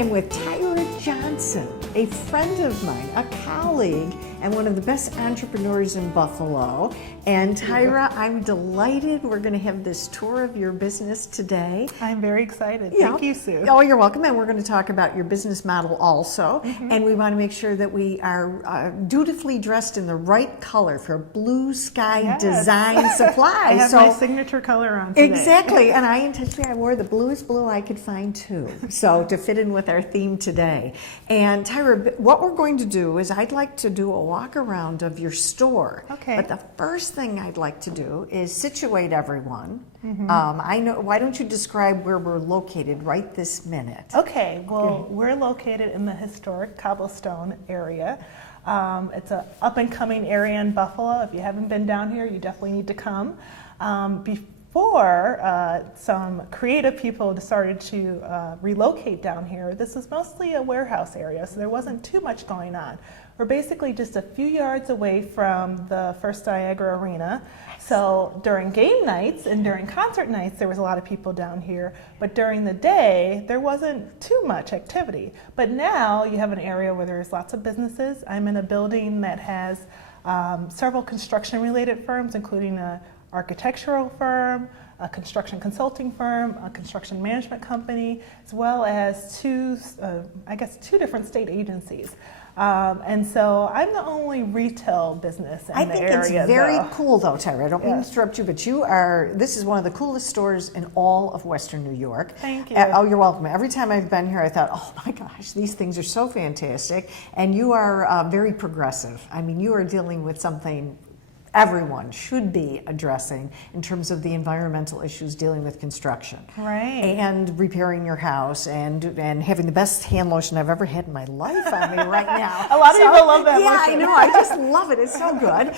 am with Tyra Johnson, a friend of mine, a colleague, and one of the best entrepreneurs in Buffalo. And Tyra, I'm delighted we're going to have this tour of your business today. I'm very excited. Thank you, Sue. Oh, you're welcome. And we're going to talk about your business model also. And we want to make sure that we are dutifully dressed in the right color for Blue Sky Design Supplies. I have my signature color on today. Exactly. And I intentionally wore the bluest blue I could find too. So to fit in with our theme today. And Tyra, what we're going to do is I'd like to do a walk around of your store. Okay. But the first thing I'd like to do is situate everyone. I know. Why don't you describe where we're located right this minute? Okay. Well, we're located in the historic Cobblestone area. It's an up-and-coming area in Buffalo. If you haven't been down here, you definitely need to come. Before some creative people decided to relocate down here, this was mostly a warehouse area, so there wasn't too much going on. We're basically just a few yards away from the First Niagara Arena. So during game nights and during concert nights, there was a lot of people down here. But during the day, there wasn't too much activity. But now you have an area where there's lots of businesses. I'm in a building that has several construction-related firms, including an architectural firm, a construction consulting firm, a construction management company, as well as two different state agencies. And so I'm the only retail business in the area. I think it's very cool though, Tyra. I don't mean to interrupt you, but this is one of the coolest stores in all of Western New York. Thank you. Oh, you're welcome. Every time I've been here, I thought, oh my gosh, these things are so fantastic. And you are very progressive. I mean, you are dealing with something everyone should be addressing in terms of the environmental issues dealing with construction. Right. And repairing your house and having the best hand lotion I've ever had in my life on me right now. A lot of people love that lotion. Yeah, I know. I just love it. It's so good.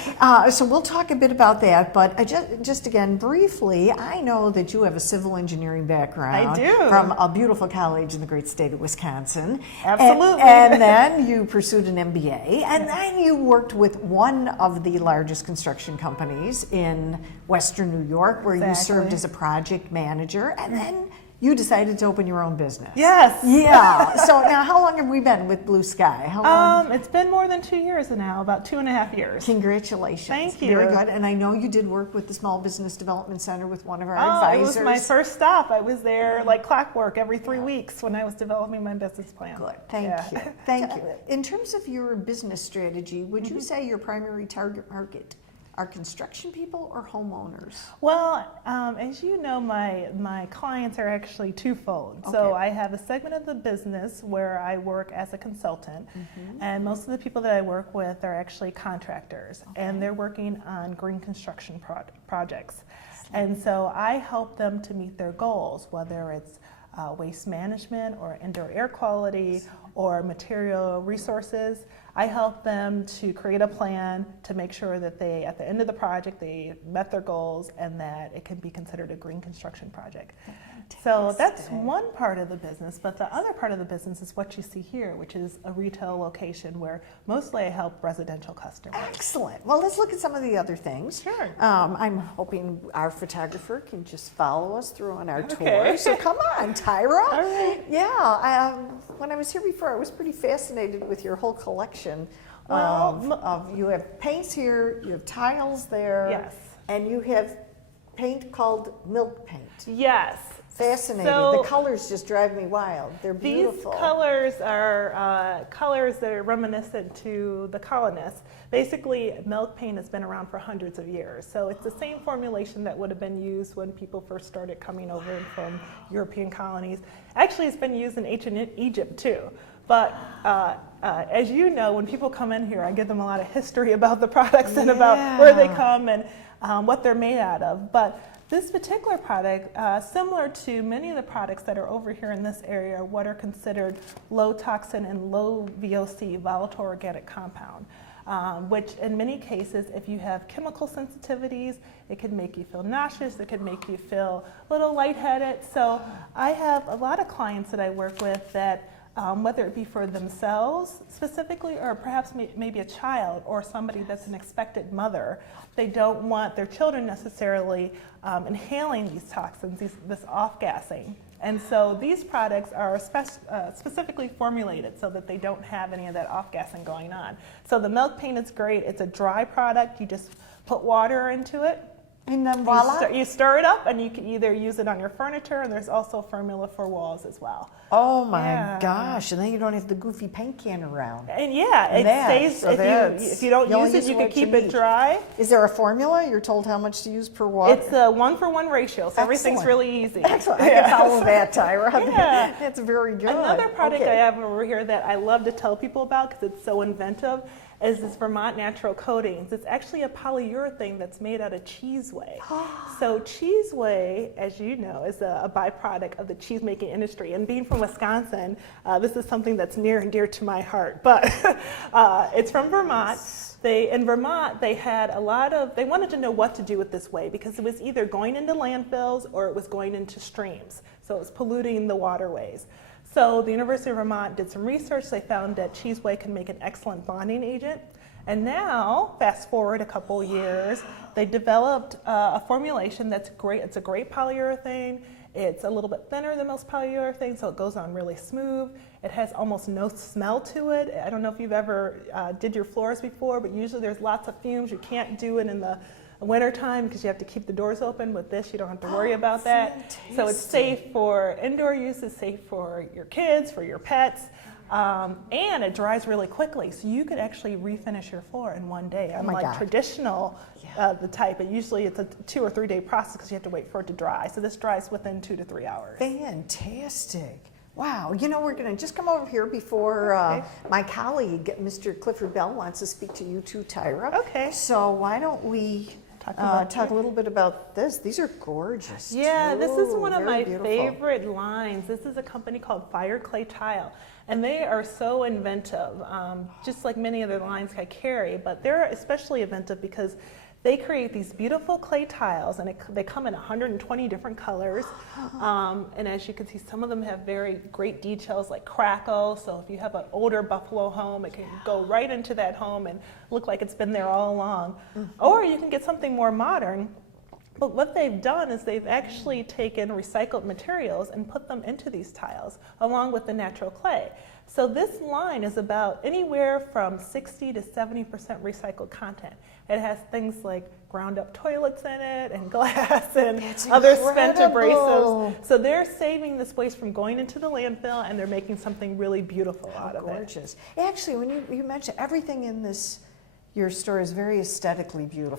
So we'll talk a bit about that. But just again, briefly, I know that you have a civil engineering background. I do. From a beautiful college in the great state of Wisconsin. Absolutely. And then you pursued an MBA. And then you worked with one of the largest construction companies in Western New York, where you served as a project manager, and then you decided to open your own business. Yes. Yeah. So now, how long have we been with Blue Sky? How long? It's been more than 2 years now, about 2.5 years. Congratulations. Thank you. Very good. And I know you did work with the Small Business Development Center with one of our advisors. It was my first stop. I was there like clockwork every 3 weeks when I was developing my business plan. Good. Thank you. Thank you. In terms of your business strategy, would you say your primary target market are construction people or homeowners? Well, as you know, my clients are actually twofold. Okay. So I have a segment of the business where I work as a consultant, and most of the people that I work with are actually contractors, and they're working on green construction projects. And so I help them to meet their goals, whether it's waste management or indoor air quality or material resources. I help them to create a plan to make sure that they, at the end of the project, they met their goals and that it can be considered a green construction project. So that's one part of the business, but the other part of the business is what you see here, which is a retail location where mostly I help residential customers. Excellent. Well, let's look at some of the other things. Sure. I'm hoping our photographer can just follow us through on our tour. So come on, Tyra. All right. Yeah. When I was here before, I was pretty fascinated with your whole collection. You have paints here, you have tiles there. Yes. And you have paint called milk paint. Yes. Fascinating. So, the colors just drive me wild. They're beautiful. These colors are colors that are reminiscent to the colonists. Basically, milk paint has been around for hundreds of years. So it's the same formulation that would have been used when people first started coming over from European colonies. Actually, it's been used in ancient Egypt too. But as you know, when people come in here, I give them a lot of history about the products and about where they come and what they're made out of. But this particular product, similar to many of the products that are over here in this area, are what are considered low toxin and low VOC, volatile organic compound, which in many cases, if you have chemical sensitivities, it can make you feel nauseous, it can make you feel a little lightheaded. So I have a lot of clients that I work with that whether it be for themselves specifically, or perhaps maybe a child or somebody that's an expected mother. They don't want their children necessarily inhaling these toxins, this off-gassing. And so these products are specifically formulated so that they don't have any of that off-gassing going on. So the milk paint is great. It's a dry product. You just put water into it. And then voila. You stir it up, and you can either use it on your furniture, and there's also a formula for walls as well. Oh my gosh, and then you don't have the goofy paint can around. And yeah, it stays, if you don't use it, you can keep it dry. Is there a formula? You're told how much to use per watt? It's a 1-for-1 ratio, so everything's really easy. Excellent. I can follow that, Tyra. Yeah. That's very good. Another product I have over here that I love to tell people about because it's so inventive is this Vermont Natural Coatings. It's actually a polyurethane that's made out of cheese whey. So cheese whey, as you know, is a byproduct of the cheese making industry. And being from Wisconsin, this is something that's near and dear to my heart. But it's from Vermont. In Vermont, they wanted to know what to do with this whey because it was either going into landfills or it was going into streams. So it was polluting the waterways. So the University of Vermont did some research. They found that cheese whey can make an excellent bonding agent. And now, fast forward a couple years, they developed a formulation that's great. It's a great polyurethane. It's a little bit thinner than most polyurethane, so it goes on really smooth. It has almost no smell to it. I don't know if you've ever did your floors before, but usually there's lots of fumes. You can't do it in the wintertime because you have to keep the doors open. With this, you don't have to worry about that. Fantastic. So it's safe for indoor use, it's safe for your kids, for your pets, and it dries really quickly. So you could actually refinish your floor in one day. Unlike traditional, the type, usually it's a 2 or 3 day process because you have to wait for it to dry. So this dries within 2 to 3 hours. Fantastic. Wow, you know, we're going to just come over here before my colleague, Mr. Clifford Bell, wants to speak to you too, Tyra. Okay. So why don't we talk a little bit about this? These are gorgeous. Yeah, too. this is one of my beautiful. favorite lines. This is a company called Fire Clay Tile, and they are so inventive, just like many other lines I carry, but they're especially inventive because they create these beautiful clay tiles, and they come in 120 different colors. And as you can see, some of them have very great details like crackle. So if you have an older buffalo home, it can go right into that home and look like it's been there all along. Or you can get something more modern. But what they've done is they've actually taken recycled materials and put them into these tiles along with the natural clay. So this line is about anywhere from 60 to 70% recycled content. It has things like ground up toilets in it and glass and other spent abrasives. So they're saving this waste from going into the landfill, and they're making something really beautiful out of it. Gorgeous. Actually, when you mentioned everything in your store is very aesthetically beautiful.